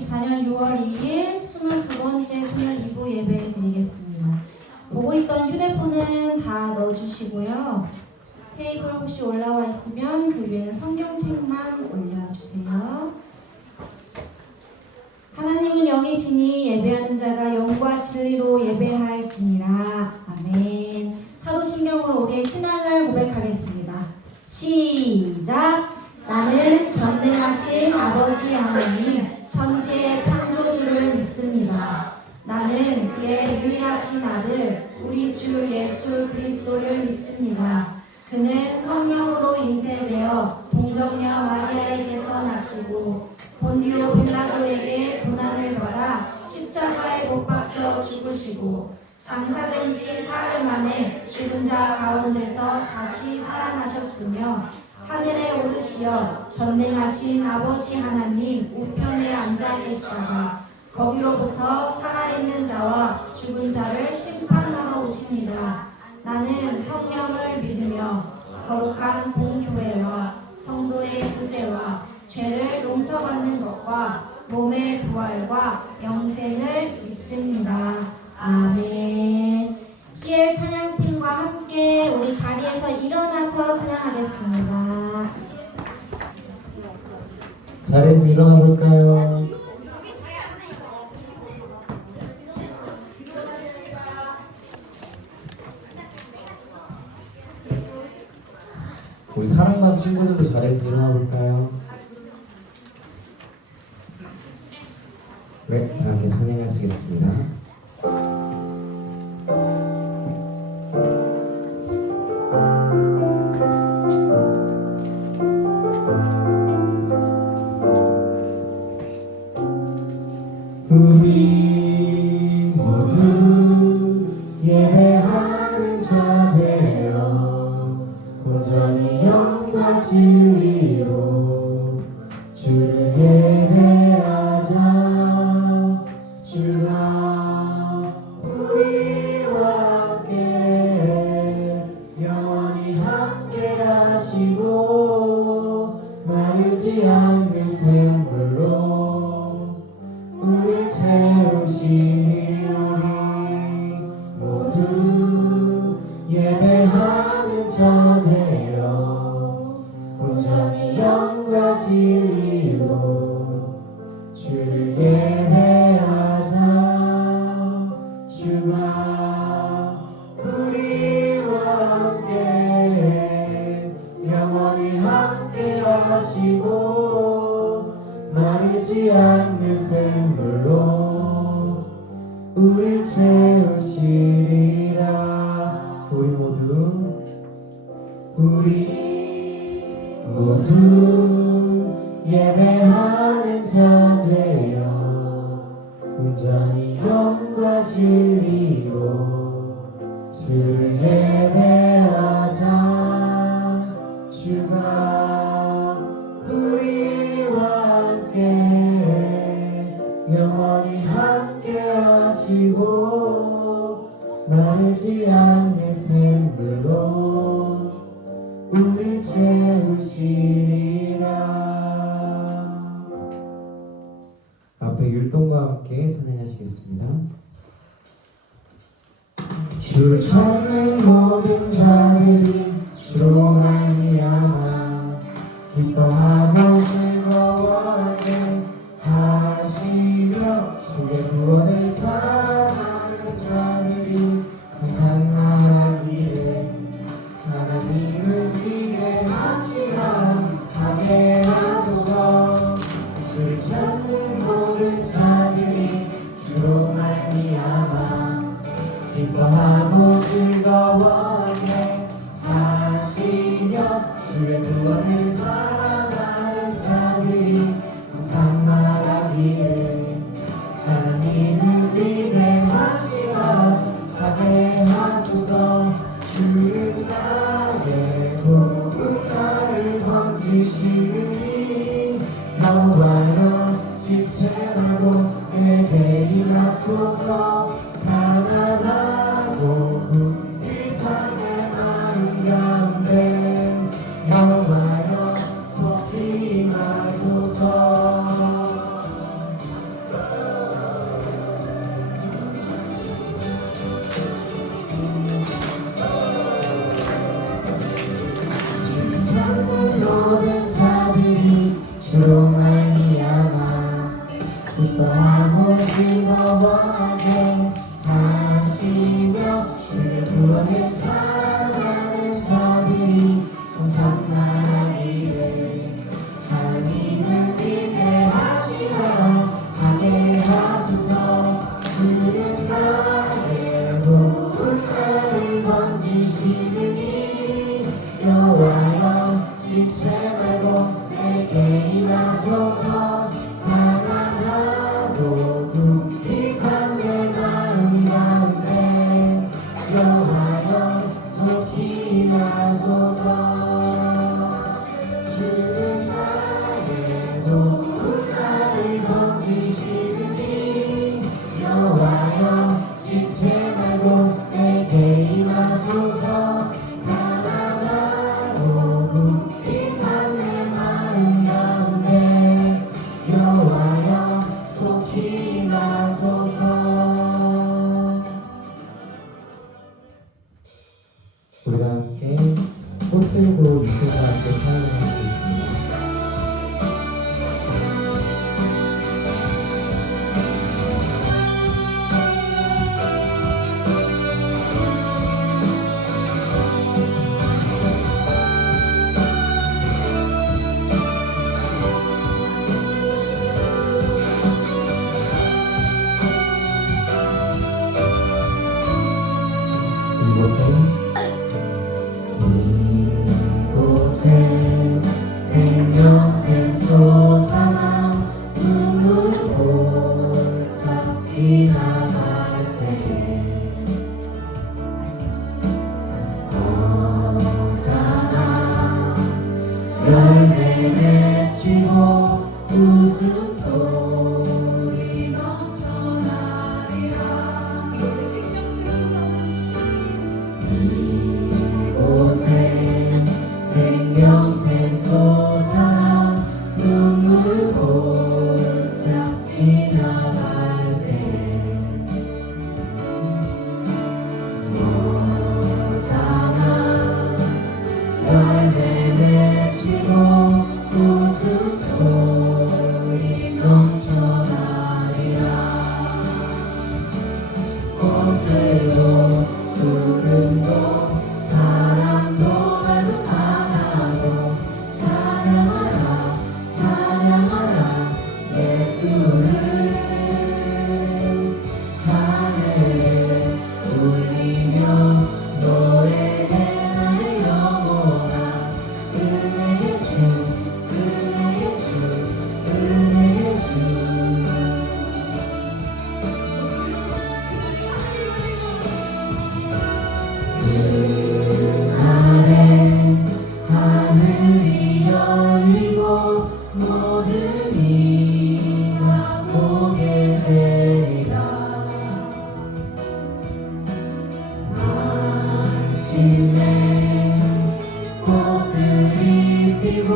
2024년 6월 2일 22번째 수요일 2부 예배 드리겠습니다. 보고 있던 휴대폰은 다 넣어주시고요. 테이블 혹시 올라와 있으면 그 위에는 성경책만 올려주세요. 하나님은 영이시니 예배하는 자가 영과 진리로 예배할지니라. 아멘. 사도신경으로 우리의 신앙을 고백하겠습니다. 시작! 나는 전능하신 아버지 하나님 천지의 창조주를 믿습니다. 나는 그의 유일하신 아들 우리 주 예수 그리스도를 믿습니다. 그는 성령으로 잉태되어 동정녀 마리아에게서 나시고 본디오 빌라도에게 고난을 받아 십자가에 못 박혀 죽으시고 장사된 지 사흘 만에 죽은 자 가운데서 다시 살아나셨으며 하늘에 오르시어 전능하신 아버지 하나님 우편에 앉아 계시다가 거기로부터 살아있는 자와 죽은 자를 심판하러 오십니다. 나는 성령을 믿으며 거룩한 본교회와 성도의 구제와 죄를 용서받는 것과 몸의 부활과 영생을 믿습니다. 아멘. 희엘 찬양팀과 함께 우리 자리에서 일어나서 찬양하겠습니다. 자리에서 일어나 볼까요? 우리 사랑반 친구들도 자리에서 일어나 볼까요? 네, 함께 찬양하시겠습니다. 우리 모두 예배하는 자 되어 온전히 영과 진리로 주를 예배하자. 주가 우리와 함께 영원히 함께 하시고 마르지 않는 샘물로 우릴 채우시니 우리 모두 예배하는 자 되어 온전히 영과 진리로 주를 예배하자. 주가 우리와 함께 영원히 함께 하시고 마르지 않는 샘물로 우릴 채우시리라. 우리 모두 예배하는 자 되어 온전히 영과 진리로 주를 예배하자. 주가 우리와 함께 영원히 함께 하시고 마르지 않는 샘물로 우릴 채우시리라. 앞에 율동과 함께 찬양하시겠습니다. 주를 찾는 모든 자들이 주로 말미암아 기뻐하고 즐거워하게 하시며 주의 구원을 사랑하는 자들이 항상 말하기를 하나님은 위대하시다 하게 하소서. 주를 찾는 모든 자들이 주로 말미암아 기뻐하고 즐거워하게 하시며 주의 구원을 사랑하는 자들이 항상 말하기를 하나님은 위대하시다 하게 하소서. 주는 나의 복음가를 던지시니 여호와여 지체 말고 내게 임하소서. 가난하고 궁핍한 내 마음 가운데 여호와여 속히 임하소서. 기뻐하고 즐거워하게 하시며 주의 구원을 사랑하는 자들이 호산나기를 하나님은 위대하시며 하게하소서 주는 나의 복음을 던지시느니 여호와여 지체 말고 내게 임하소서 가난하고 궁핍한 내 마음 가운데 여호와여 속히 임하소서 주는 나의 도움을 던지시느니 여호와여 지체 말고 내게 임하소서 가난하고 궁핍한 내 마음 가운데 여호와여 속히 임하소서. 우리가 함께 꽃들고 이슬과 함께 사용하시겠습니다. 이곳에 생명샘 솟아나 눈물 골짝 지나갈 때 언제나 열매 맺히고 웃음소리 넘쳐나리라. 이곳에 생명샘 솟아나 눈물 골짝 지나갈 때 너잖아 열매 맺히고 웃음소리 넘쳐나리라. 꽃들도 구름도 바람도 넓은 바다도 찬양하라 찬양하라 예수를 하늘을 울리며 노래해 나의 영혼아 은혜의 주 은혜의 주 은혜의 주 그날에 하늘이 열리고 모든 이가 보게 되리라. 마침내 꽃들이 피고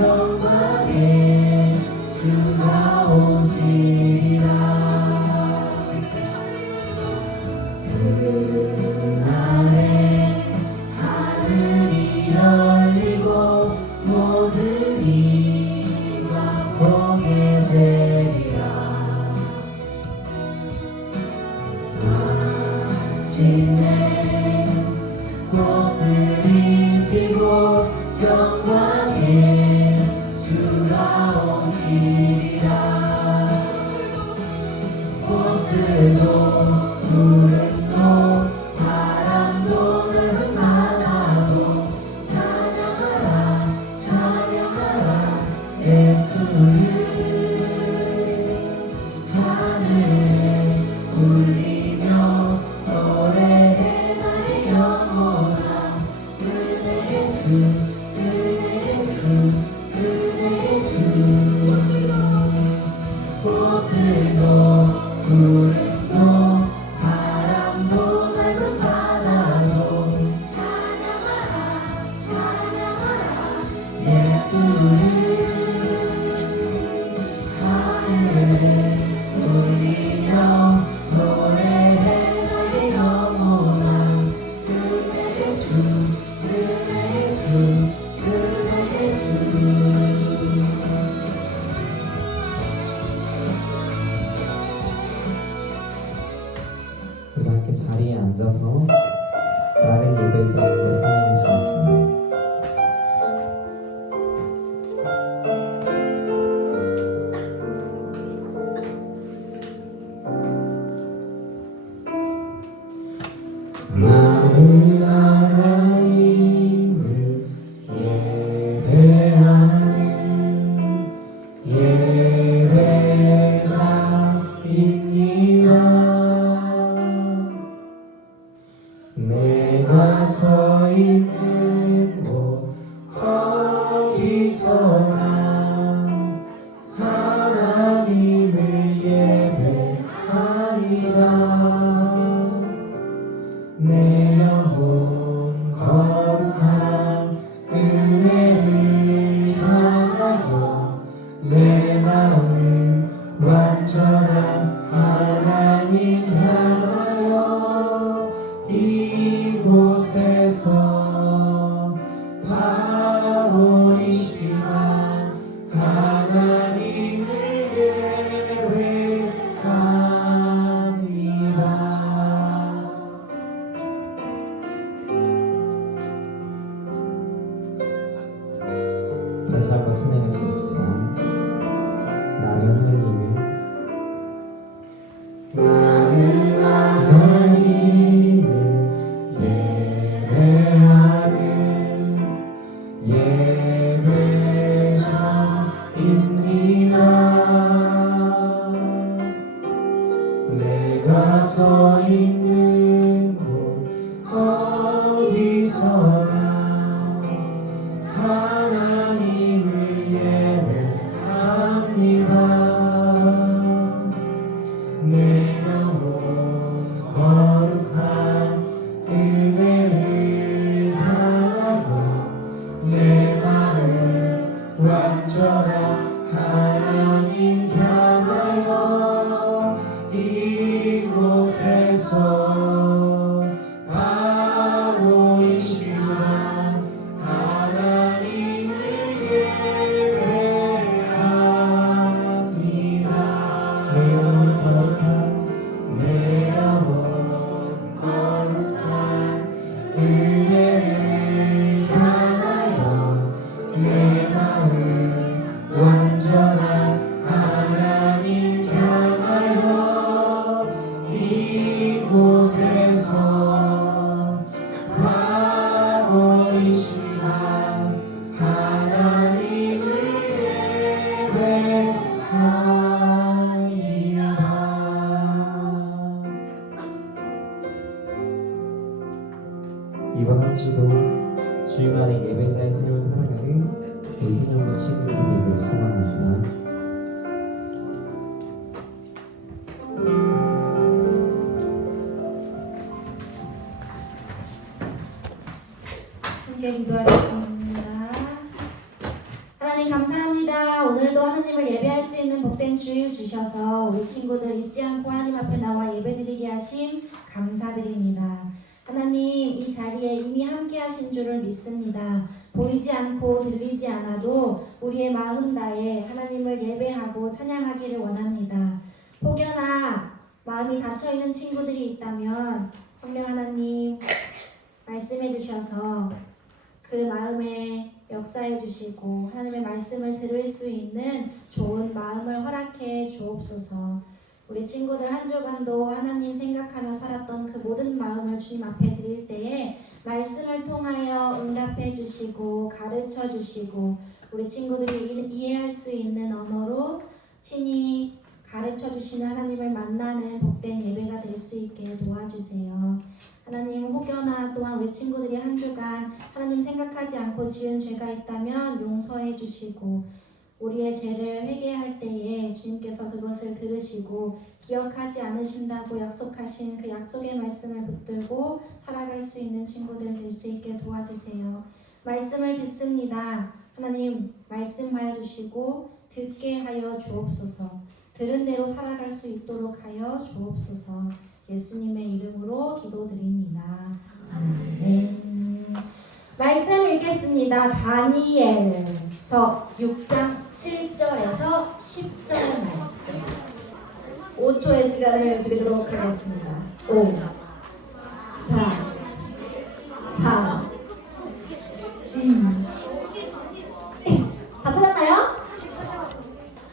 영광의 주가 오시리라. 그날에 하늘이 열리고 모든 이가 보게 되리라. 마침내 꽃들이 피고 영광의 주가 오시리라. 꽃들도 구름도 바람도 넓은 바다도 찬양하라 찬양하라 예수를 하늘에 울리며 노래해 나의 영혼아 은혜의 주 은혜의 주 은혜의 주 꽃들도 구름도 바람도 넓은 바다도 찬양하라 찬양하라 예수를 하늘에 울리며 노래해 나의 영혼아 은혜의 주 은혜의 주 은혜의 주 자리에 앉아서 나는 예배자에게 선행하시겠습니다. 나는 하나님을 예배하는 예배자입니다. 내가 서 있는 곳 어디서나 하나님을 예배하리라. 내 영혼 거룩한 은혜를 향하여 내 마음 완전한 하나님 향하여 이곳에서 바로 이 시간 하나님을 예배합니다. 다시 한번 찬양하시겠습니다. 나는 하나님을 예배하는 예배자입니다. 내가 서 있는 곳 어디서나 하나님을 예배합니다. 내 영혼 거룩한 은혜를 향하여 내 마음 완전한 하나님 향하여 이곳에서 바로 이 시간 하나님을 예배합니다. 내 영혼 거룩한 은혜를 향하여 내 마음 완전한 하나님 향하여 이곳에서 바로 이 시간 하나님을 예배합니다. 이번 한 주도 주님만의 예배자의 삶을 살아가는 우리 새년부 친구들이 되기를 소망합니다. 함께 기도하겠습니다. 하나님 감사합니다. 오늘도 하나님을 예배할 수 있는 복된 주일 주셔서 우리 친구들 잊지 않고 하나님 앞에 나와 예배드리게 하심 감사드립니다. 하나님 이 자리에 이미 함께 하신 줄을 믿습니다. 보이지 않고 들리지 않아도 우리의 마음 다해 하나님을 예배하고 찬양하기를 원합니다. 혹여나 마음이 닫혀있는 친구들이 있다면 성령 하나님 말씀해 주셔서 그 마음에 역사해 주시고 하나님의 말씀을 들을 수 있는 좋은 마음을 허락해 주옵소서. 우리 친구들 한 주간도 하나님 생각하며 살았던 그 모든 마음을 주님 앞에 드릴 때에 말씀을 통하여 응답해 주시고 가르쳐 주시고 우리 친구들이 이해할 수 있는 언어로 친히 가르쳐 주시는 하나님을 만나는 복된 예배가 될 수 있게 도와주세요. 하나님 혹여나 또한 우리 친구들이 한 주간 하나님 생각하지 않고 지은 죄가 있다면 용서해 주시고 우리의 죄를 회개할 때에 주님께서 그것을 들으시고 기억하지 않으신다고 약속하신 그 약속의 말씀을 붙들고 살아갈 수 있는 친구들 될 수 있게 도와주세요. 말씀을 듣습니다. 하나님 말씀하여 주시고 듣게 하여 주옵소서. 들은 대로 살아갈 수 있도록 하여 주옵소서. 예수님의 이름으로 기도드립니다. 아멘. 말씀 읽겠습니다. 다니엘서 6장 7절에서 10절 말씀. 5초의 시간을 드리도록 하겠습니다. 5, 4, 3, 2. 다 찾았나요?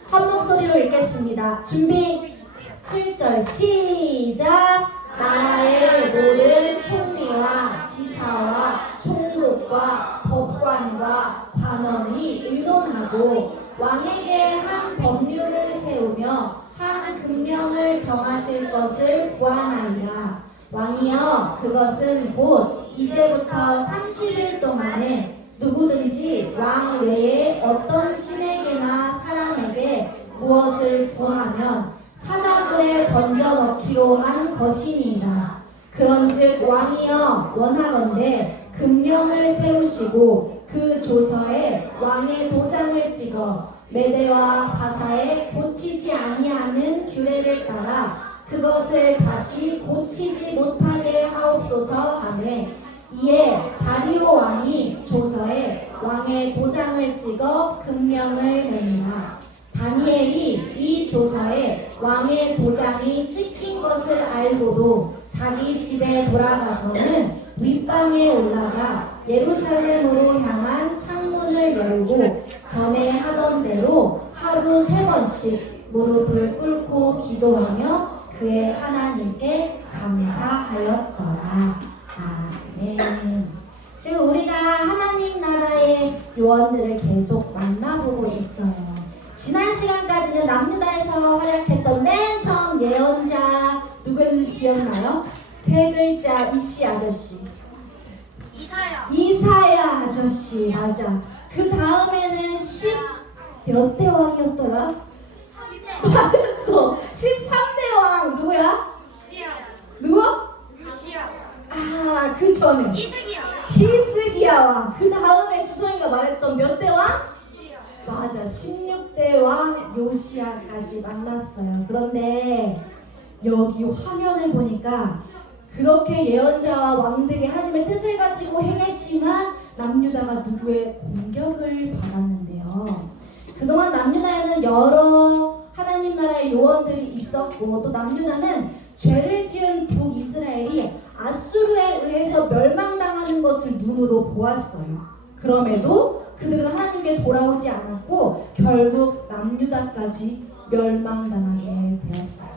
한 목소리로 읽겠습니다. 준비. 7절 시작. 나라의 모든 총리와 지사와 총독과 법관과 관원이 의논하고 왕에게 한 법률을 세우며 한 금령을 정하실 것을 구하나이다. 왕이여, 그것은 곧 이제부터 30일 동안에 누구든지 왕 외에 어떤 신에게나 사람에게 무엇을 구하면 사자굴에 던져 넣기로 한 것이니이다. 그런즉 왕이여, 원하건대 금령을 세우시고 그 조서에 왕의 도장을 찍어 메대와 바사에 고치지 아니하는 규례를 따라 그것을 다시 고치지 못하게 하옵소서 하매, 이에 다리오 왕이 조서에 왕의 도장을 찍어 금령을 내니라. 다니엘이 이 조서에 왕의 도장이 찍힌 것을 알고도 자기 집에 돌아가서는 윗방에 올라가 예루살렘으로 향한 창문을 열고 전에 하던 대로 하루 3번씩 무릎을 꿇고 기도하며 그의 하나님께 감사하였더라. 아멘. 지금 우리가 하나님 나라의 요원들을 계속 만나보고 있어요. 지난 시간까지는 남유다에서 활약했던 맨 처음 예언자 누구였는지 기억나요? 3글자 이씨 아저씨. 이사야 아저씨. 맞아. 그 다음에는 10몇 대 왕이었더라? 맞았어. 13대 왕 누구야? 누구? 아, 그 전에 히스기야 왕. 그 다음에 주성이가 말했던 몇 대 왕? 맞아. 16대 왕 요시야까지 만났어요. 그런데 여기 화면을 보니까 그렇게 예언자와 왕들이 하나님의 뜻을 가지고 행했지만 남유다가 누구의 공격을 받았는데요. 그동안 남유다에는 여러 하나님 나라의 요원들이 있었고, 또 남유다는 죄를 지은 북이스라엘이 아수르에 의해서 멸망당하는 것을 눈으로 보았어요. 그럼에도 그들은 하나님께 돌아오지 않았고 결국 남유다까지 멸망당하게 되었어요.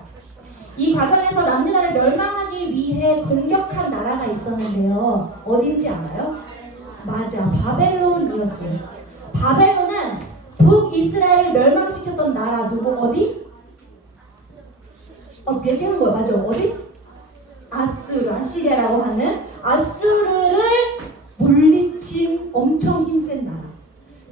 이 과정에서 남유다를 멸망하기 위해 공격한 나라가 있었는데요. 어딘지 알아요? 맞아, 바벨론이었어요. 바벨론은 북이스라엘을 멸망시켰던 나라 누구? 어디? 얘기하는 거야. 맞아. 어디? 아수르, 아시리아라고 하는 아수르를 물리친 엄청 힘센 나라.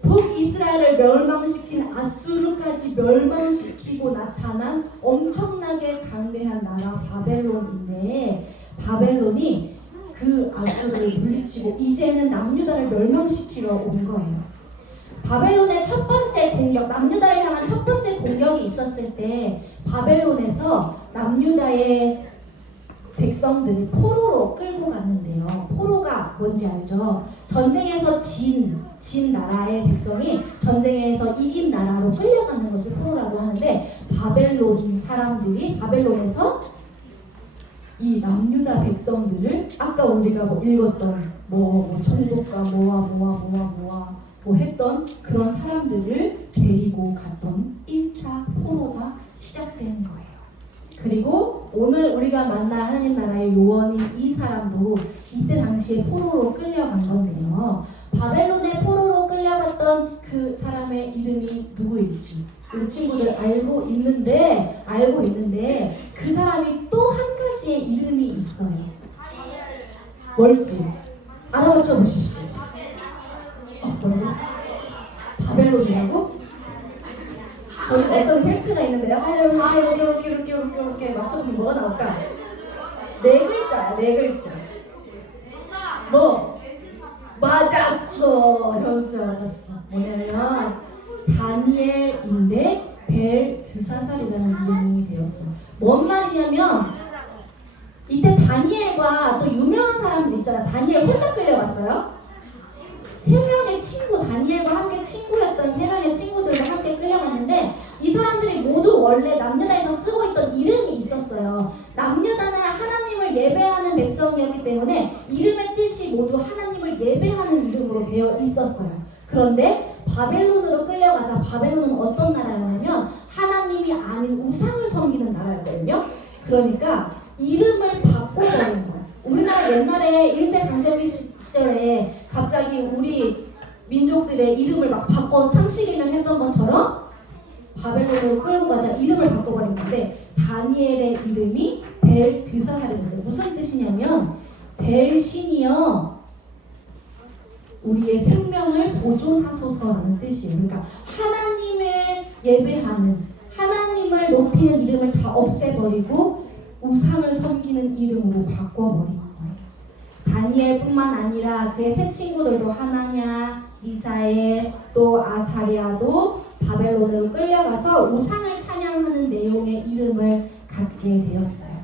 북이스라엘을 멸망시킨 아수르까지 멸망시키고 나타난 엄청나게 강대한 나라 바벨론인데, 바벨론이 그 아수르를 물리치고 이제는 남유다를 멸망시키러 온 거예요. 바벨론의 첫 번째 공격, 남유다를 향한 첫 번째 공격이 있었을 때 바벨론에서 남유다의 백성들을 포로로 끌고 갔는데요. 포로가 뭔지 알죠? 전쟁에서 진 나라의 백성이 전쟁에서 이긴 나라로 끌려가는 것을 포로라고 하는데, 바벨론 사람들이 바벨론에서 이 남유다 백성들을 아까 우리가 읽었던 총독과 뭐 했던 그런 사람들을 데리고 갔던 1차 포로가 시작되는 거예요. 그리고 오늘 우리가 만날 하나님 나라의 요원인 이 사람도 이때 당시에 포로로 끌려간 건데요. 바벨론의 포로로 끌려갔던 그 사람의 이름이 누구일지 우리 친구들 알고 있는데 그 사람이 또 한 가지의 이름이 있어요. 뭘지 알아맞혀 보십시오. 뭐라고? 바벨론이라고? 저기 어떤 힌트가 있는데요. 이렇게 맞춰보면 뭐가 나올까? 4글자야, 4글자. 뭐? 맞았어. 현수야, 맞았어. 뭐냐면 다니엘인데 벨드사살이라는 이름이 되었어. 뭔 말이냐면 이때 다니엘과 또 유명한 사람들 있잖아. 다니엘 혼자 끌려갔어요. 3명의 친구, 다니엘과 함께 친구였던 3명의 친구들과 함께 끌려갔는데, 이 사람들이 모두 원래 남유다에서 쓰고 있던 이름이 있었어요. 남유다는 하나님을 예배하는 백성이었기 나라였기 때문에 이름의 뜻이 모두 하나님을 예배하는 이름으로 되어 있었어요. 그런데 바벨론으로 끌려가자 바벨론은 어떤 나라였냐면 하나님이 아닌 우상을 섬기는 나라였거든요. 그러니까 이름을 바꿔버린 거예요. 우리나라 옛날에 일제강점기 시절에 갑자기 우리 민족들의 이름을 막 바꿔 상식인을 했던 것처럼 바벨론으로 끌고 가자 이름을 바꿔버린 건데 다니엘의 이름이 벨드사살이 됐어요. 무슨 뜻이냐면 벨 신이여 우리의 생명을 보존하소서라는 뜻이에요. 그러니까 하나님을 예배하는 하나님을 높이는 이름을 다 없애버리고 우상을 섬기는 이름으로 바꿔버린 거예요. 다니엘뿐만 아니라 그의 세 친구들도 하나냐, 미사엘, 또 아사랴도 바벨론으로 끌려가서 우상을 찬양하는 내용의 이름을 갖게 되었어요.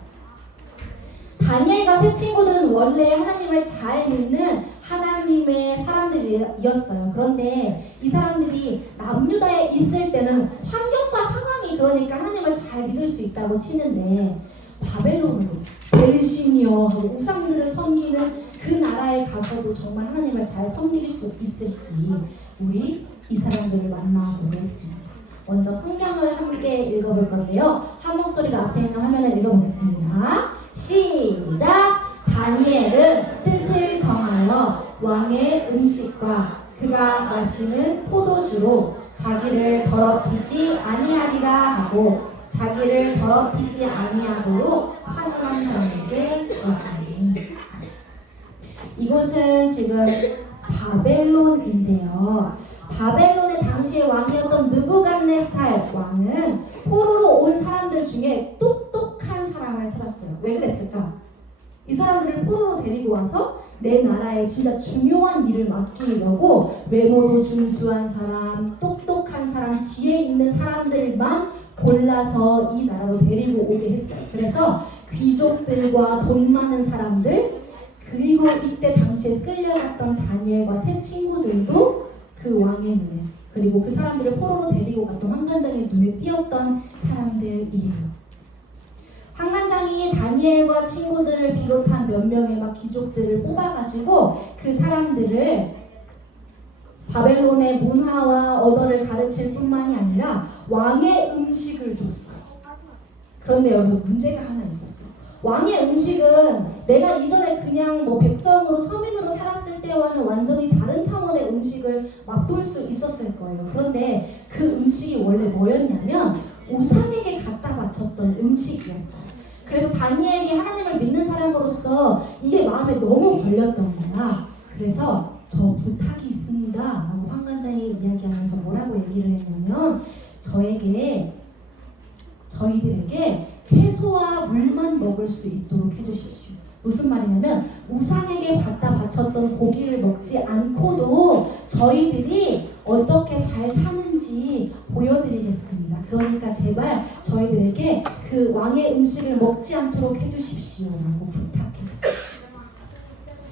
다니엘과 세 친구들은 원래 하나님을 잘 믿는 하나님의 사람들이었어요. 그런데 이 사람들이 남유다에 있을 때는 환경과 상황이 그러니까 하나님을 잘 믿을 수 있다고 치는데 바벨론으로 벨신이여 하고 우상들을 섬기는 그 나라에 가서도 정말 하나님을 잘 섬길 수 있을지 우리 이 사람들을 만나보겠습니다. 먼저 성경을 함께 읽어볼 건데요. 한 목소리로 앞에 있는 화면을 읽어보겠습니다. 시작! 다니엘은 뜻을 정하여 왕의 음식과 그가 마시는 포도주로 자기를 더럽히지 아니하리라 하고 자기를 더럽히지 아니하도록 환관장에게 구하니. 이곳은 지금 바벨론인데요. 바벨론의 당시의 왕이었던 느부갓네살 왕은 포로로 온 사람들 중에 똑똑한 사람을 찾았어요. 왜 그랬을까? 이 사람들을 포로로 데리고 와서 내 나라에 진짜 중요한 일을 맡기려고 외모도 준수한 사람, 똑똑한 사람, 지혜 있는 사람들만 골라서 이 나라로 데리고 오게 했어요. 그래서 귀족들과 돈 많은 사람들 그리고 이때 당시에 끌려갔던 다니엘과 세 친구들도 그 왕의 눈에 그리고 그 사람들을 포로로 데리고 갔던 환관장의 눈에 띄었던 사람들이에요. 환관장이 다니엘과 친구들을 비롯한 몇 명의 막 귀족들을 뽑아가지고 그 사람들을 바벨론의 문화와 언어를 가르칠 뿐만이 아니라 왕의 음식을 줬어요. 그런데 여기서 문제가 하나 있었어요. 왕의 음식은 내가 이전에 그냥 뭐 백성으로 서민으로 살았을 때와는 완전히 다른 차원의 음식을 맛볼 수 있었을 거예요. 그런데 그 음식이 원래 뭐였냐면 우상에게 갖다 바쳤던 음식이었어요. 그래서 다니엘이 하나님을 믿는 사람으로서 이게 마음에 너무 걸렸던 거야. 그래서 저 부탁이 있습니다 라고 환관장이 이야기하면서 뭐라고 얘기를 했냐면 저희들에게 채소와 물만 먹을 수 있도록 해주십시오. 무슨 말이냐면 우상에게 갖다 바쳤던 고기를 먹지 않고도 저희들이 어떻게 잘 사는지 보여드리겠습니다. 그러니까 제발 저희들에게 그 왕의 음식을 먹지 않도록 해주십시오 라고 부탁했어요.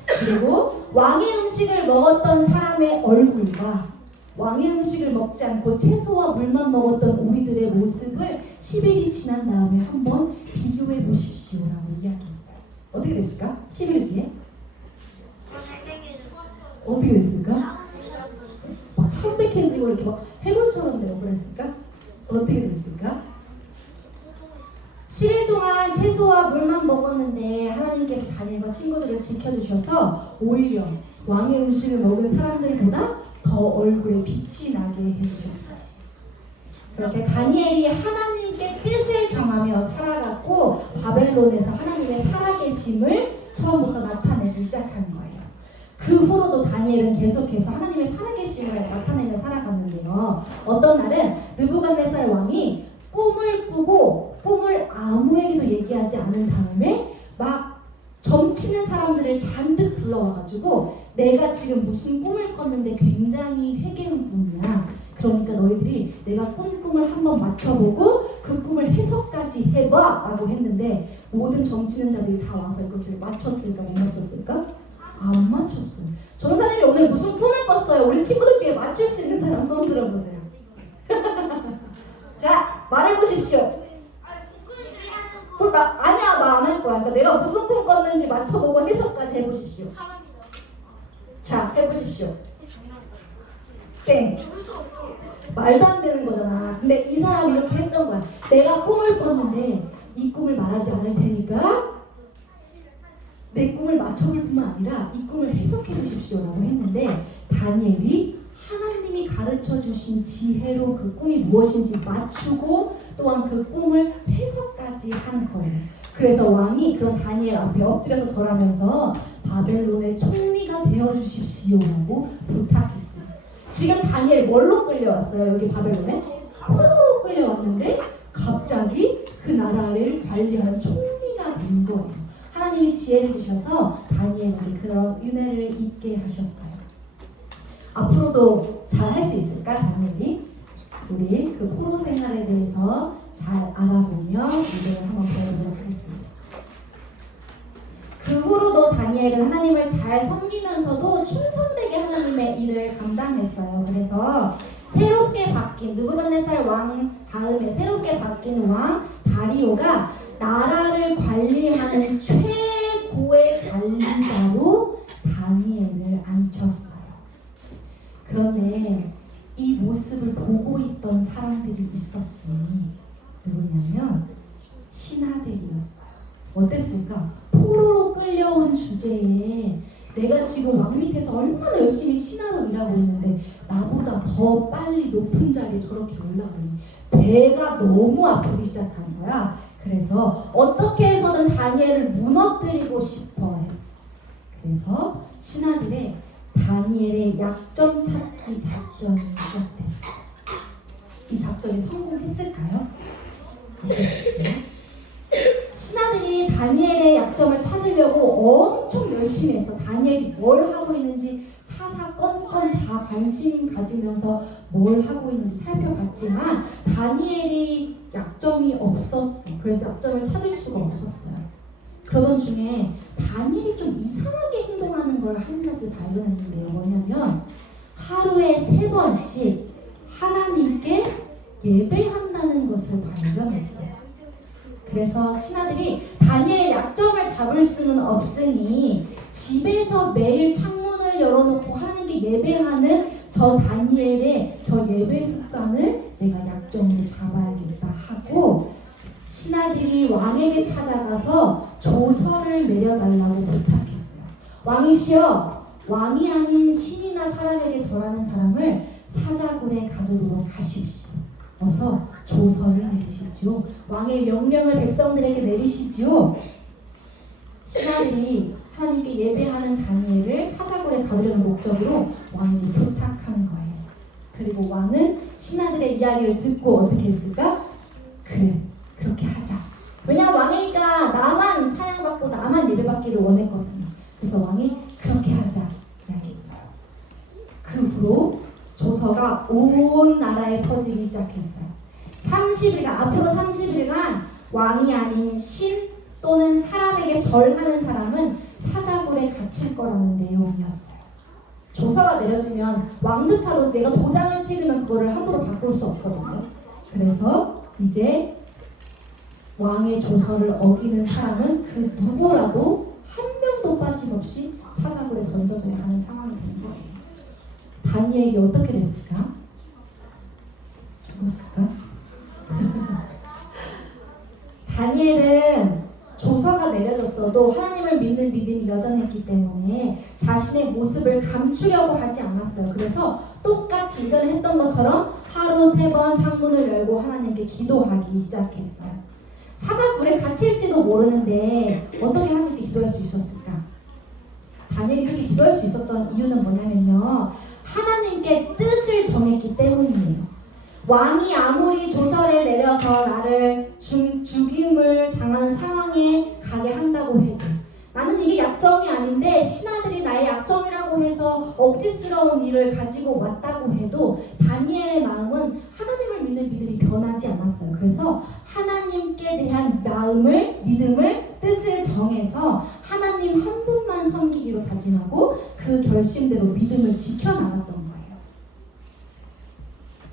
그리고 왕의 음식을 먹었던 사람의 얼굴과 왕의 음식을 먹지 않고 채소와 물만 먹었던 우리들의 모습을 10일이 지난 다음에 한번 비교해 보십시오 라고 이야기했어요. 어떻게 됐을까? 10일 뒤에? 어떻게 됐을까? 막 창백해지고 이렇게 막 해골처럼 되고 그랬을까? 어떻게 됐을까? 10일 동안 채소와 물만 먹었는데 하나님께서 다니엘과 친구들을 지켜주셔서 오히려 왕의 음식을 먹은 사람들보다 더 얼굴에 빛이 나게 해주셨어요. 그렇게 다니엘이 하나님께 뜻을 정하며 살아갔고 바벨론에서 하나님의 살아계심을 처음부터 나타내기 시작한 거예요. 그 후로도 다니엘은 계속해서 하나님의 살아계심을 나타내며 살아갔는데요. 어떤 날은 느부갓네살 왕이 꿈을 꾸고 꿈을 아무에게도 얘기하지 않은 다음에 막 점치는 사람들을 잔뜩 불러와가지고 내가 지금 무슨 꿈을 꿨는데 굉장히 회개한 꿈이야. 그러니까 너희들이 내가 꾼 꿈을 한번 맞춰보고 그 꿈을 해석까지 해봐 라고 했는데 모든 점치는 자들이 다 와서 이것을 맞췄을까 못 맞췄을까? 안 맞췄어요. 전사님이 오늘 무슨 꿈을 꿨어요? 우리 친구들 중에 맞출 수 있는 사람 손 들어보세요. 자, 말해보십시오. 아니야, 나 안 할 거야. 그러니까 내가 무슨 꿈 꿨는지 맞춰보고 해석까지 해보십시오. 자, 해보십시오. 땡. 말도 안 되는 거잖아. 근데 이 사람이 이렇게 했던 거야. 내가 꿈을 꿨는데 이 꿈을 말하지 않을 테니까 내 꿈을 맞춰볼 뿐만 아니라 이 꿈을 해석해 주십시오라고 했는데, 다니엘이 하나님이 가르쳐 주신 지혜로 그 꿈이 무엇인지 맞추고 또한 그 꿈을 해석까지 한 거예요. 그래서 왕이 그런 다니엘 앞에 엎드려서 절하면서 바벨론의 총리가 되어 주십시오라고 부탁했어요. 지금 다니엘 뭘로 끌려왔어요? 여기 바벨론에? 포로로 끌려왔는데 갑자기 그 나라를 관리하는 총리가 된 거예요. 하나님이 지혜를 주셔서 다니엘에게 그런 은혜를 입게 하셨어요. 앞으로도 잘 할 수 있을까, 다니엘이? 우리 그 포로 생활에 대해서 잘 알아보며 이제 한번 배워보도록 하겠습니다. 그 후로도 다니엘은 하나님을 잘 섬기면서도 충성되게 하나님의 일을 감당했어요. 그래서 새롭게 바뀐 느부갓네살 왕 다음에 새롭게 바뀐 왕 다리오가 나라를 관리하는 최고의 관리자로 다니엘을 앉혔어요. 그런데 이 모습을 보고 있던 사람들이 있었으니 누구냐면 신하들이었어요. 어땠을까? 포로로 끌려온 주제에 내가 지금 왕 밑에서 얼마나 열심히 신하로 일하고 있는데 나보다 더 빨리 높은 자리에 저렇게 올라가니 배가 너무 아프기 시작한 거야. 그래서 어떻게 해서든 다니엘을 무너뜨리고 싶어 했어. 그래서 신하들의 다니엘의 약점 찾기 작전이 시작됐어요. 이 작전이 성공했을까요? 신하들이 다니엘의 약점을 찾으려고 엄청 열심히 했어. 다니엘이 뭘 하고 있는지 사사건건 다 관심 가지면서 뭘 하고 있는지 살펴봤지만 다니엘이 약점이 없었어. 그래서 약점을 찾을 수가 없었어요. 그러던 중에 다니엘이 좀 이상하게 행동하는 걸 한 가지 발견했는데요. 뭐냐면 하루에 3번씩 하나님께 예배한다는 것을 발견했어요. 그래서 신하들이 다니엘의 약점을 잡을 수는 없으니 집에서 매일 창문을 열어놓고 하나님께 예배하는 저 다니엘의 저 예배 습관을 내가 약점으로 잡아야겠다 하고 신하들이 왕에게 찾아가서 조서를 내려달라고 부탁했어요. 왕이시여, 왕이 아닌 신이나 사람에게 절하는 사람을 사자굴에 가두도록 하십시오. 어서 조서를 내리시지요. 왕의 명령을 백성들에게 내리시지요. 신하들이 하나님께 예배하는 다니엘을 사자굴에 가두려는 목적으로 왕에게 부탁한 거예요. 그리고 왕은 신하들의 이야기를 듣고 어떻게 했을까? 그래, 그렇게 하자. 왜냐하면 왕이니까 나만 찬양받고 나만 예배받기를 원했거든요. 그래서 왕이 그렇게 하자 이야기했어요. 그 후로 조서가 온 나라에 퍼지기 시작했어요. 30일간, 앞으로 30일간 왕이 아닌 신 또는 사람에게 절하는 사람은 사자굴에 갇힐 거라는 내용이었어요. 조서가 내려지면 왕조차도 내가 도장을 찍으면 그거를 함부로 바꿀 수 없거든요. 그래서 이제 왕의 조서를 어기는 사람은 그 누구라도 한 명도 빠짐없이 사자굴에 던져져야 하는 상황이 된 거예요. 다니엘이 어떻게 됐을까? 죽었을까? 다니엘은 조서가 내려졌어도 하나님을 믿는 믿음이 여전했기 때문에 자신의 모습을 감추려고 하지 않았어요. 그래서 똑같이 이전에 했던 것처럼 하루 3번 창문을 열고 하나님께 기도하기 시작했어요. 사자굴에 갇힐지도 모르는데 어떻게 하나님께 기도할 수 있었을까? 다니엘이 이렇게 기도할 수 있었던 이유는 뭐냐면요, 하나님께 뜻을 정했기 때문이에요. 왕이 아무리 조서를 내려서 나를 죽임을 당하는 상황에 가게 한다고 해도 나는 이게 약점이 아닌데 신하들이 나의 약점이라고 해서 억지스러운 일을 가지고 왔다고 해도 다니엘의 마음은 하나님을 믿는 믿음이 변하지 않았어요. 그래서 하나님께 대한 마음을, 믿음을, 뜻을 정해서 하나님 한 분만 섬기기로 다짐하고 그 결심대로 믿음을 지켜나갔던 거예요.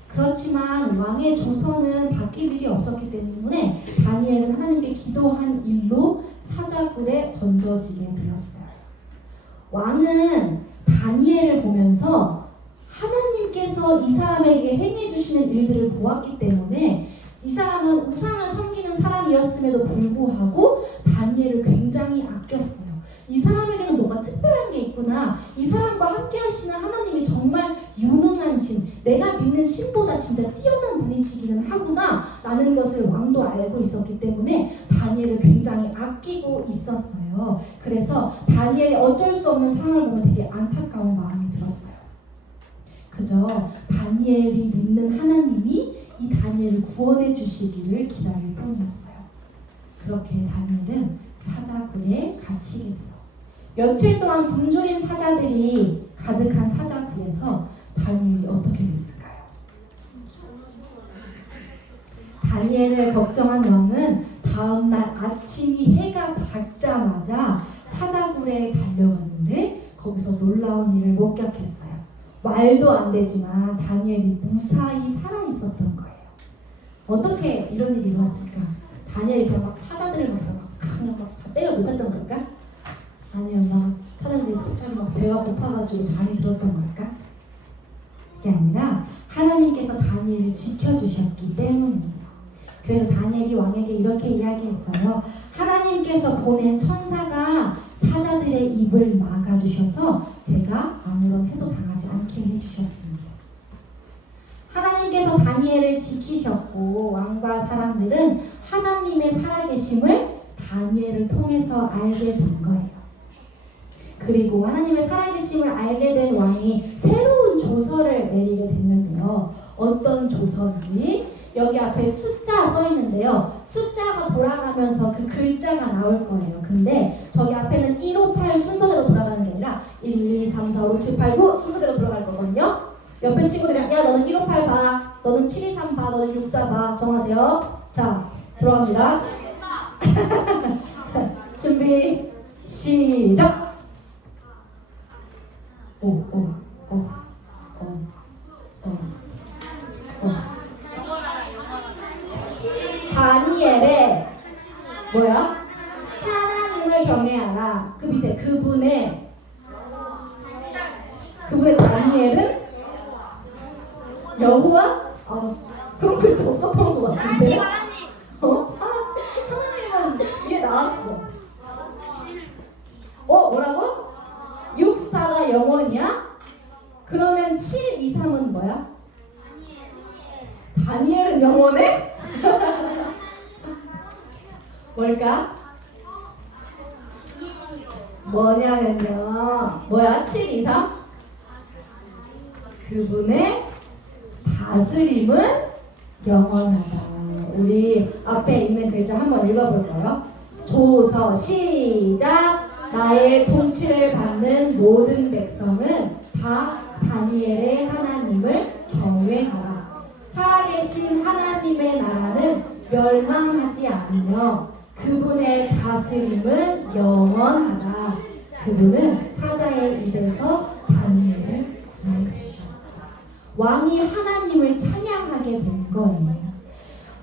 그렇지만 왕의 조서는 바뀔 일이 없었기 때문에 다니엘은 하나님께 기도한 일로 사자 사자굴에 던져지게 되었어요. 왕은 다니엘을 보면서 하나님께서 이 사람에게 행해주시는 일들을 보았기 때문에 이 사람은 우상을 섬기는 사람이었음에도 불구하고 다니엘을 굉장히 아꼈어요. 이 사람에게는 뭔가 특별한 게 있구나. 이 사람과 함께 하시는 하나님이 정말 유능한 신, 내가 믿는 신보다 진짜 뛰어난 분이시기는 하구나 라는 것을 왕도 알고 있었기 때문에 다니엘을 굉장히 아끼고 있었어요. 그래서 다니엘이 어쩔 수 없는 상황을 보면 되게 안타까운 마음이 들었어요. 그저 다니엘이 믿는 하나님이 이 다니엘을 구원해 주시기를 기다릴 뿐이었어요. 그렇게 다니엘은 사자굴에 갇히게 돼요. 며칠 동안 굶주린 사자들이 가득한 사자굴에서 다니엘이 어떻게 됐을까요? 다니엘을 걱정한 왕은 다음날 아침이 해가 밝자마자 사자굴에 달려갔는데 거기서 놀라운 일을 목격했어요. 말도 안 되지만 다니엘이 무사히 살아있었던 거예요. 어떻게 이런 일이 일어났을까? 다니엘이 그냥 막 사자들을 그냥 막 다 때려 눕혔던 걸까? 아니면 막 사자들이 갑자기 막 배가 고파가지고 잠이 들었던 걸까? 그게 아니라 하나님께서 다니엘을 지켜주셨기 때문입니다. 그래서 다니엘이 왕에게 이렇게 이야기했어요. 하나님께서 보낸 천사가 사자들의 입을 막아주셔서 제가 아무런 해도 당하지 않게 해주셨습니다. 하나님께서 다니엘을 지키셨고 왕과 사람들은 하나님의 살아계심을 다니엘을 통해서 알게 된 거예요. 그리고 하나님의 살아계심을 알게 된 왕이 새로운 조서를 내리게 됐는데요. 어떤 조서인지 여기 앞에 숫자 써 있는데요. 숫자가 돌아가면서 그 글자가 나올 거예요. 근데 저기 앞에는 158 순서대로 돌아가는 게 아니라 1, 2, 3, 4, 5, 6, 7, 8, 9 순서대로 돌아갈 거거든요. 옆에 친구들이랑 야 너는 158 봐, 너는 723 봐, 너는 64 봐 정하세요. 자 들어갑니다. 준비 시작. 다니엘의 뭐야? 하나님을 경외하라. 그 밑에 그분의 다니엘은 여호와? 그런 글자 없었던 것 같은데. 하나님은 이게 나왔어. 뭐라고? 64가 영원이야? 그러면 7, 2, 3은 뭐야? 다니엘은 영원해? 뭘까? 뭐냐면요. 뭐야? 7, 2, 3? 그분의 다스림은 영원하다. 우리 앞에 있는 글자 한번 읽어볼까요? 조서 시작. 나의 통치를 받는 모든 백성은 다 다니엘의 하나님을 경외하라. 살아계신 하나님의 나라는 멸망하지 않으며 그분의 다스림은 영원하다. 그분은 사자의 입에서 다니엘을 구해주셨다. 왕이 하나님을 찬양하게 된 거예요.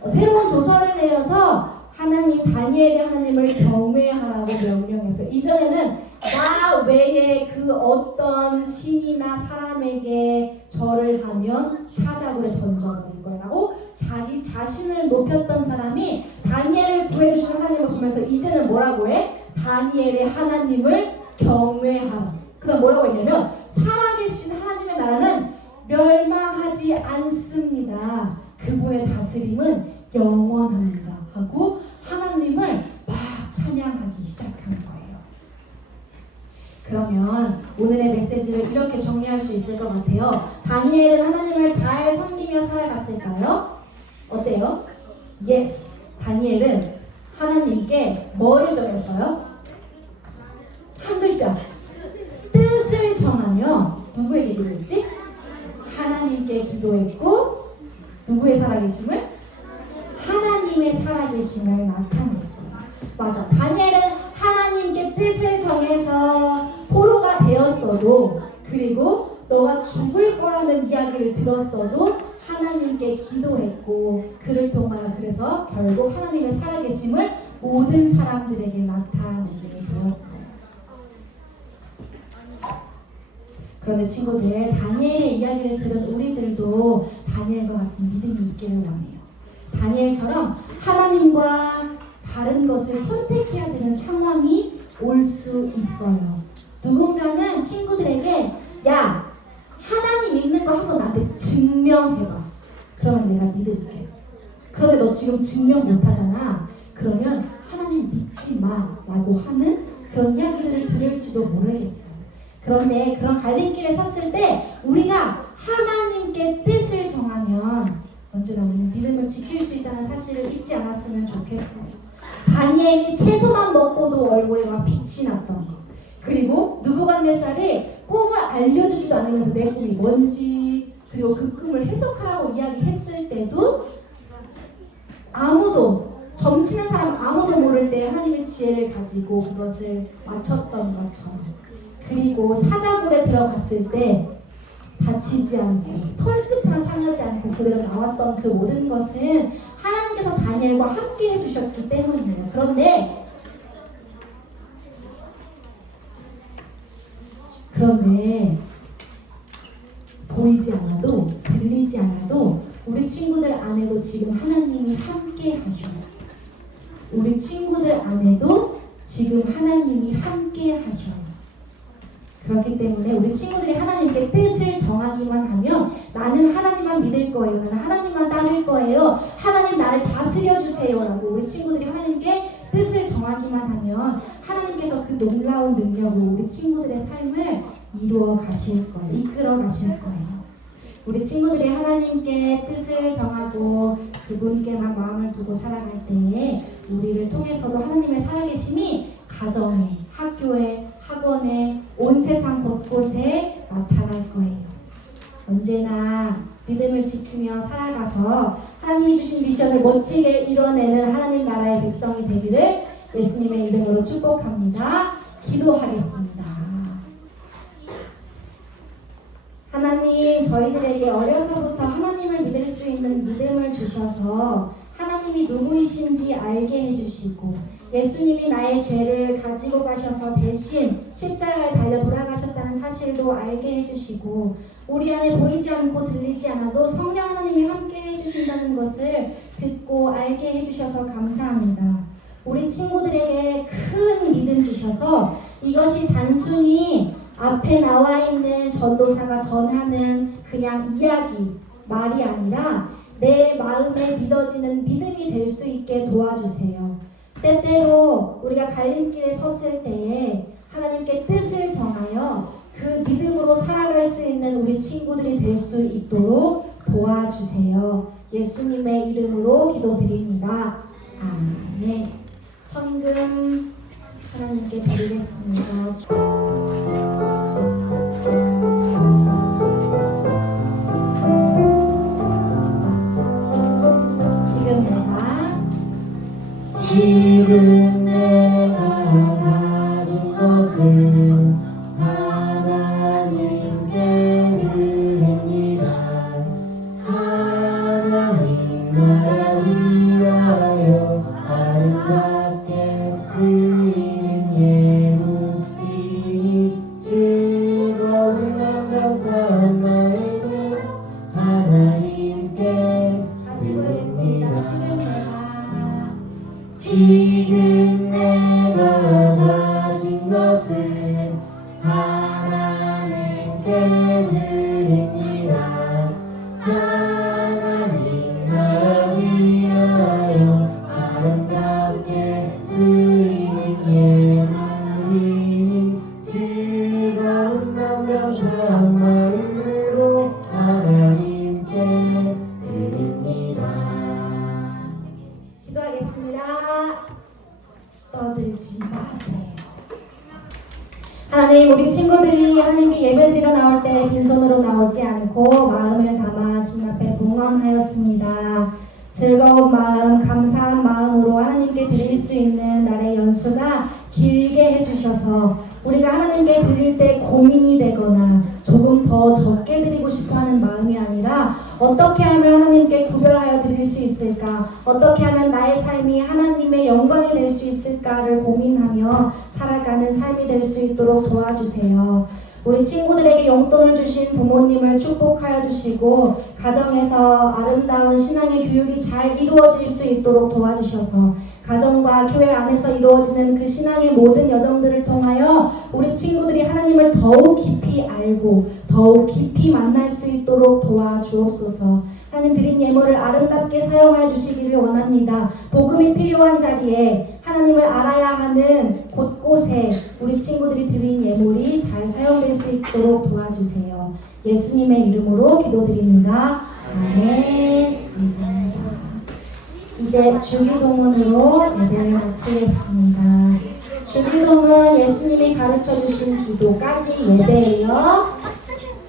새로운 조서를 내려서 하나님 다니엘의 하나님을 경외하라고 명령했어요. 이전에는 나 외에 그 어떤 신이나 사람에게 절을 하면 사자굴에 던져버릴 거라고 자기 자신을 높였던 사람이 다니엘을 구해주신 하나님을 보면서 이제는 뭐라고 해? 다니엘의 하나님을 경외하라. 그 다음 뭐라고 했냐면 살아계신 하나님의 나라는 멸망하지 않습니다. 그분의 다스림은 영원합니다 하고 하나님을 막 찬양하기 시작한 거예요. 그러면 오늘의 메시지를 이렇게 정리할 수 있을 것 같아요. 다니엘은 하나님을 잘 섬기며 살아갔을까요? 어때요? Yes. 다니엘은 하나님께 뭐를 정했어요? 한 글자. 뜻을 정하며 누구에게 기도했지? 하나님께 기도했고 누구의 살아계심을? 하나님의 살아계심을 나타냈어요. 맞아. 다니엘은 하나님께 뜻을 정해서 포로가 되었어도 그리고 너가 죽을 거라는 이야기를 들었어도 하나님께 기도했고 그를 통하여 그래서 결국 하나님의 살아계심을 못 모든 사람들에게 나타내게 되었어요. 그런데 친구들, 다니엘의 이야기를 들은 우리들도 다니엘과 같은 믿음이 있기를 원해요. 다니엘처럼 하나님과 다른 것을 선택해야 되는 상황이 올 수 있어요. 누군가는 친구들에게 야, 하나님 믿는 거 한번 나한테 증명해봐. 그러면 내가 믿을게. 그런데 너 지금 증명 못하잖아. 그러면 하나님 믿지 마 라고 하는 그런 이야기들을 들을지도 모르겠어요. 그런데 그런 갈림길에 섰을 때 우리가 하나님께 뜻을 정하면 언제나 우리는 믿음을 지킬 수 있다는 사실을 잊지 않았으면 좋겠어요. 다니엘이 채소만 먹고도 얼굴에 막 빛이 났던 거, 그리고 느부갓네살이 꿈을 알려주지도 않으면서 내 꿈이 뭔지, 그리고 그 꿈을 해석하라고 이야기했을 때도 아무도, 점치는 사람 아무도 모를 때 하나님의 지혜를 가지고 그것을 맞췄던 것처럼, 그리고 사자굴에 들어갔을 때 다치지 않고 털끝 하나 상하지 않고 그대로 나왔던 그 모든 것은 하나님께서 다니엘과 함께 해주셨기 때문이에요. 그런데 보이지 않아도, 들리지 않아도 우리 친구들 안에도 지금 하나님이 함께 하셔요. 우리 친구들 안에도 지금 하나님이 함께 하셔요. 그렇기 때문에 우리 친구들이 하나님께 뜻을 정하기만 하면, 나는 하나님만 믿을 거예요, 나는 하나님만 따를 거예요, 하나님 나를 다스려 주세요 라고 우리 친구들이 하나님께 뜻을 정하기만 하면 하나님께서 그 놀라운 능력으로 우리 친구들의 삶을 이루어 가실 거예요. 이끌어 가실 거예요. 우리 친구들이 하나님께 뜻을 정하고 그분께만 마음을 두고 살아갈 때에 우리를 통해서도 하나님의 살아계심이 가정에, 학교에, 학원에, 온 세상 곳곳에 나타날 거예요. 언제나 믿음을 지키며 살아가서 하나님이 주신 미션을 멋지게 이뤄내는 하나님 나라의 백성이 되기를 예수님의 이름으로 축복합니다. 기도하겠습니다. 하나님, 저희들에게 어려서부터 하나님을 믿을 수 있는 믿음을 주셔서 하나님이 누구이신지 알게 해주시고, 예수님이 나의 죄를 가지고 가셔서 대신 십자가에 달려 돌아가셨다는 사실도 알게 해주시고, 우리 안에 보이지 않고 들리지 않아도 성령 하나님이 함께 해주신다는 것을 듣고 알게 해주셔서 감사합니다. 우리 친구들에게 큰 믿음 주셔서 이것이 단순히 앞에 나와 있는 전도사가 전하는 그냥 이야기, 말이 아니라 내 마음에 믿어지는 믿음이 될 수 있게 도와주세요. 때때로 우리가 갈림길에 섰을 때에 하나님께 뜻을 정하여 그 믿음으로 살아갈 수 있는 우리 친구들이 될 수 있도록 도와주세요. 예수님의 이름으로 기도드립니다. 아멘. 헌금 하나님께 드리겠습니다. 지금 내가 가진 것은 하나님께 드립니다. 하나님 나라 위하여 아름답게 쓰이는 예물이니 즐거운 맘 감사한 마음으로 하나님께 다시 부르겠습니다. 지금 내가 가진 것은 하나님께 드립니다. 하나님 나라 위하여 아름답게 쓰이는 예물이니 즐거운 맘 감사한 마음으로 하나님께 드립니다. 기도하겠습니다. 떠들지 마세요. 하나님, 우리 친구들이 하나님께 예배드리러 나올 때 빈손으로 나오지 않고 마음을 담아 주님 앞에 봉헌하였습니다. 즐거운 마음, 감사한 마음으로 하나님께 드릴 수 있는 날의 연수가 길게 해주셔서 우리가 하나님께 드릴 때 고민이 되거나 조금 더 적게 드리고 싶어 하는 마음이 아니라 어떻게 하면 하나님께 구별하여 드릴 수 있을까? 어떻게 하면 나의 삶이 하나님의 영광이 될 수 있을까를 고민하며 살아가는 삶이 될 수 있도록 도와주세요. 우리 친구들에게 용돈을 주신 부모님을 축복하여 주시고 가정에서 아름다운 신앙의 교육이 잘 이루어질 수 있도록 도와주셔서 가정과 교회 안에서 이루어지는 그 신앙의 모든 여정들을 통하여 우리 친구들이 하나님을 더욱 깊이 알고 더욱 깊이 만날 수 있도록 도와주옵소서. 하나님 드린 예물을 아름답게 사용하여 주시기를 원합니다. 복음이 필요한 자리에 하나님을 알아야 하는 곳곳에 우리 친구들이 드린 예물이 잘 사용될 수 있도록 도와주세요. 예수님의 이름으로 기도드립니다. 아멘. 감사합니다. 이제 주기도문으로 예배를 마치겠습니다. 주기도문 예수님이 가르쳐주신 기도까지 예배예요.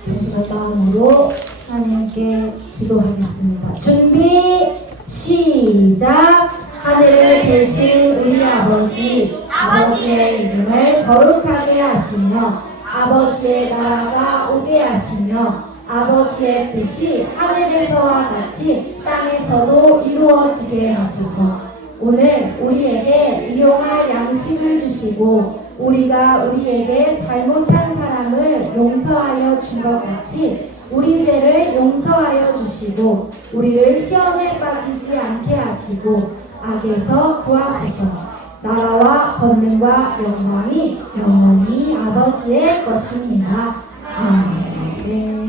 겸손한 마음으로 하나님께 기도하겠습니다. 준비 시작. 하늘에 계신 우리 아버지의 이름을 거룩하게 하시며 아버지의 나라가 오게 하시며 아버지의 뜻이 하늘에서와 같이 땅에서도 이루어지게 하소서. 오늘 우리에게 일용할 양식을 주시고 우리가 우리에게 잘못한 사람을 용서하여 준 것 같이 우리 죄를 용서하여 주시고 우리를 시험에 빠지지 않게 하시고 악에서 구하소서. 나라와 권능과 영광이 영원히 아버지의 것입니다. 아멘.